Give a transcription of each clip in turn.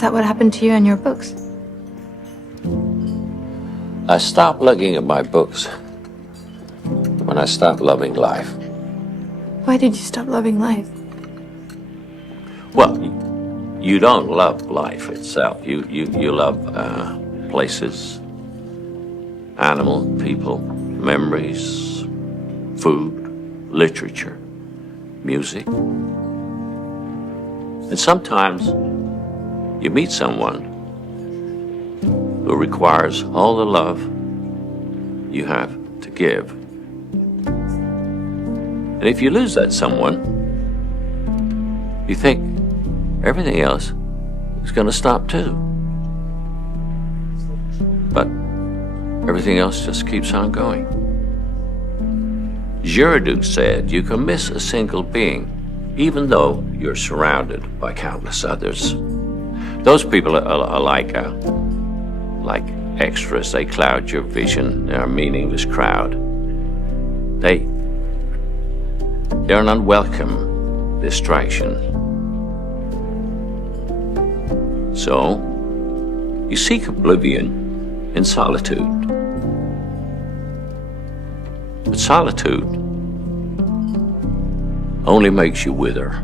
Is that what happened to you in your books? I stopped looking at my books when I stopped loving life. Why did you stop loving life? Well, you don't love life itself. You love places, animal, people, memories, food, literature, music. And sometimes you meet someone who requires all the love you have to give. And if you lose that someone, you think everything else is going to stop too. But everything else just keeps on going. Girardeau said you can miss a single being, even though you're surrounded by countless others. Those people are like extras. They cloud your vision. They're a meaningless crowd. They're an unwelcome distraction. So, you seek oblivion in solitude. But solitude only makes you wither.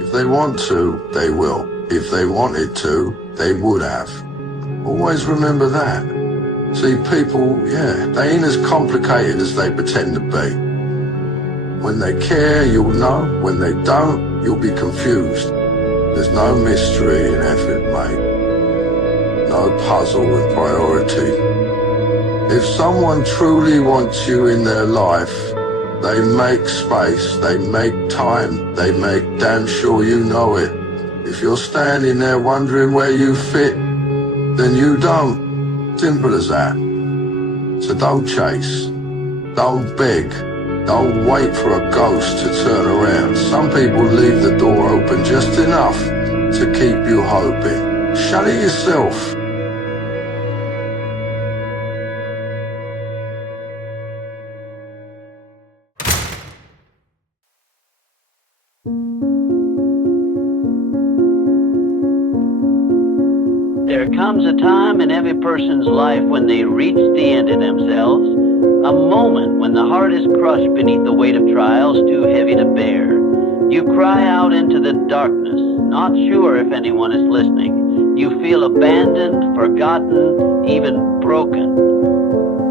If they want to, they will. If they wanted to, they would have. Always remember that. See, people, they ain't as complicated as they pretend to be. When they care, you'll know. When they don't, you'll be confused. There's no mystery in effort, mate. No puzzle in priority. If someone truly wants you in their life, they make space, they make time, they make damn sure you know it. If you're standing there wondering where you fit, then you don't. Simple as that. So don't chase, don't beg, don't wait for a ghost to turn around. Some people leave the door open just enough to keep you hoping. Shut it yourself. There comes a time in every person's life when they reach the end of themselves, a moment when the heart is crushed beneath the weight of trials too heavy to bear. You cry out into the darkness, not sure if anyone is listening. You feel abandoned, forgotten, even broken.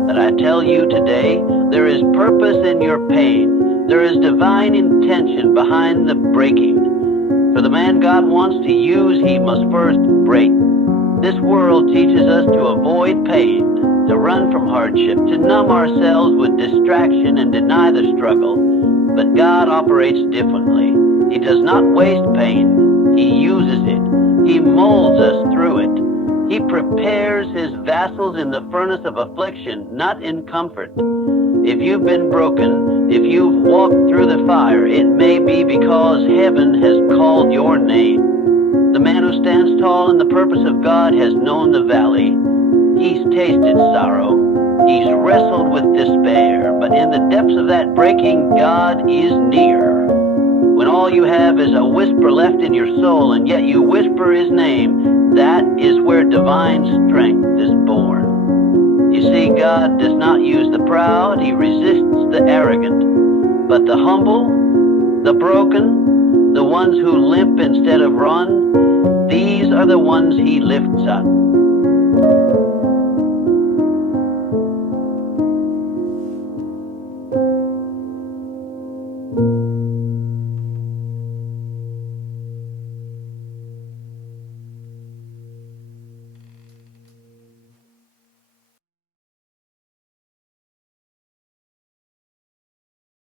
But I tell you today, there is purpose in your pain. There is divine intention behind the breaking. For the man God wants to use, he must first break. This world teaches us to avoid pain, to run from hardship, to numb ourselves with distraction and deny the struggle. But God operates differently. He does not waste pain. He uses it. He molds us through it. He prepares his vassals in the furnace of affliction, not in comfort. If you've been broken, if you've walked through the fire, it may be because heaven has called your name. The man who stands tall in the purpose of God has known the valley. He's tasted sorrow. He's wrestled with despair. But in the depths of that breaking, God is near. When all you have is a whisper left in your soul, and yet you whisper his name, that is where divine strength is born. You see, God does not use the proud. He resists the arrogant. But the humble, the broken, the ones who limp instead of run, these are the ones he lifts up.